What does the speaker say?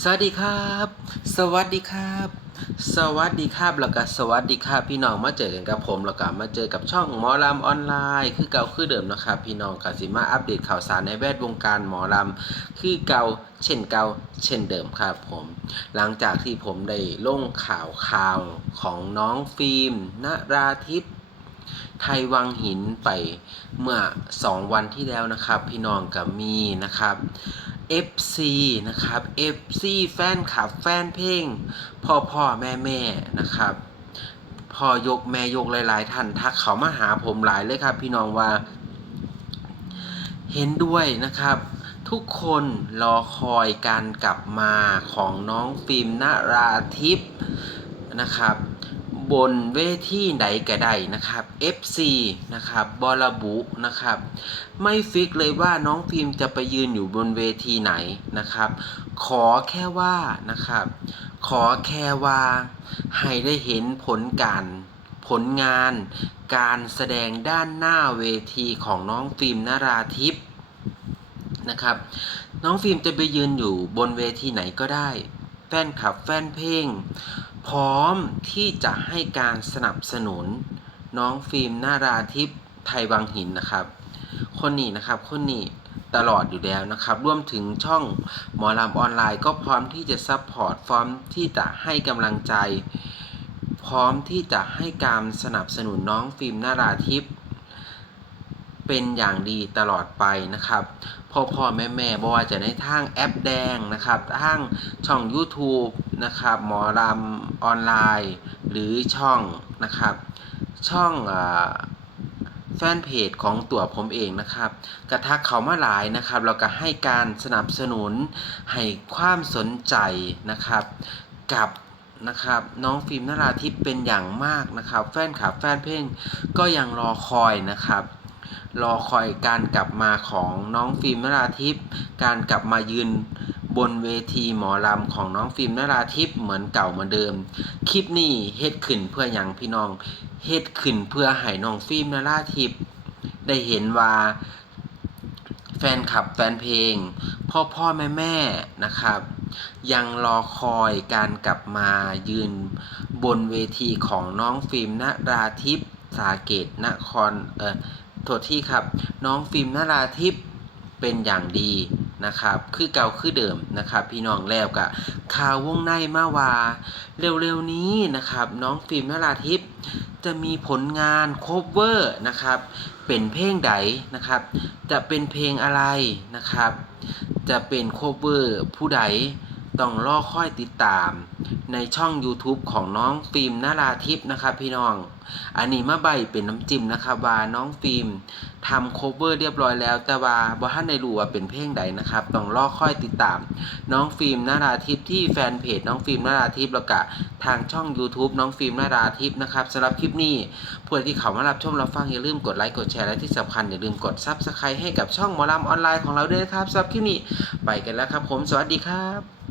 สวัสดีครับ สวัสดีครับ สวัสดีครับแล้วก็สวัสดีครับพี่น้องมาเจอกันกับผมแล้วก็มาเจอกับช่องหมอลำออนไลน์ คือเก่าคือเดิมนะครับ พี่น้องกสิมาอัปเดตข่าวสารในแวดวงการหมอลำคือเก่าเช่นเก่าเช่นเดิมครับผม หลังจากที่ผมได้ลงข่าวข่าวของน้องฟิล์มนราทิพย์ ไทยวังหินไปเมื่อ 2 วันที่แล้วนะครับ พี่น้องกับมีนะครับ FC นะครับ FC แฟนคลับแฟนเพลง พ่อพ่อแม่แม่นะครับพ่อยกแม่ยกหลาย ๆ ท่านทักเขามาหาผมหลายเลยครับ พี่น้องว่า เห็นด้วยนะครับ ทุกคนรอคอยการกลับมาของน้องฟิล์มนราทิพย์นะครับ บนเวทีไหนก็ได้นะครับ FC นะครับบอระบุนะครับ ไม่ฟิกเลยว่าน้องฟิล์มจะไปยืนอยู่บนเวทีไหนนะครับ ขอแค่ว่านะครับ ขอแค่ว่าให้ได้เห็นผลการผลงานการแสดงด้านหน้าเวทีของน้องฟิล์มนราทิพย์นะครับ น้องฟิล์มจะไปยืนอยู่บนเวทีไหนก็ได้ แฟนคลับแฟนเพลง พร้อมที่จะให้การสนับสนุนน้องฟิล์มนาราทิพย์ไทยวังหินนะครับ คนนี้นะครับคนนี้ตลอดอยู่แล้วนะครับรวมถึงช่องหมอลำออนไลน์ก็พร้อมที่จะซัพพอร์ตพร้อมที่จะให้กำลังใจ พร้อมที่จะให้การสนับสนุนน้องฟิล์มนาราทิพย์ เป็นอย่างดีตลอดไปนะครับพ่อพ่อแม่แม่บ่ว่าจะในทางแอปแดงนะครับทางช่อง YouTube นะครับหมอลำออนไลน์ หรือช่องนะครับช่องอแฟนเพจของตัวผมเองนะครับ กระทักเขามาหลายนะครับแล้วก็ให้การสนับสนุนให้ความสนใจนะครับกับนะครับน้องฟิล์มนราทิพย์เป็นอย่างมากนะครับ แฟนคลับแฟนเพลงก็ยังรอคอยนะครับ รอคอยการกลับมาของน้องฟิล์มนราทิพย์การกลับมายืนบนเวทีหมอลำของน้องฟิล์มนราทิพย์เหมือนเก่าเหมือนเดิม คลิปนี้เฮ็ดขึ้นเพื่ออย่างพี่น้องเฮ็ดขึ้นเพื่อให้น้องฟิล์มนราทิพย์ได้เห็นว่าแฟนคลับแฟนเพลง พ่อพ่อแม่แม่นะครับ ยังรอคอยการกลับมายืนบนเวทีของน้องฟิล์มนราทิพย์สาเกตนครเอ่อ โทษที่ครับ น้องฟิล์มนราทิพย์เป็นอย่างดีนะครับ คือเก่าคือเดิมนะครับ พี่น้องแล้วกะข่าววงในมาว่าเร็วๆนี้นะครับ น้องฟิล์มนราทิพย์จะมีผลงานโคเวอร์นะครับ เป็นเพลงใดนะครับ จะเป็นเพลงอะไรนะครับ จะเป็นโคเวอร์ผู้ใด ต้องรอค่อยติดตามในช่อง YouTube ของน้องฟิล์มนาราทิพย์นะครับพี่น้อง อันนี้มาใบเป็นน้ำจิ้มนะครับว่าน้องฟิล์มทำโคเวอร์เรียบร้อยแล้ว แต่ว่าบ่ท่านได้รู้ว่าเป็นเพลงใดนะครับต้องรอค่อยติดตาม น้องฟิล์มนาราทิพย์ที่แฟนเพจน้องฟิล์มนาราทิพย์แล้วก็ทางช่อง YouTube น้องฟิล์มนาราทิพย์นะครับสำหรับคลิปนี้เพื่อที่เขามารับชมรับฟังอย่าลืมกดไลค์กดแชร์และที่สำคัญอย่าลืมกดซับสไครต์ให้กับช่องหมอลำออนไลน์ของเราด้วยนะครับสำหรับคลิปนี้ไปกันแล้วครับผม สวัสดีครับ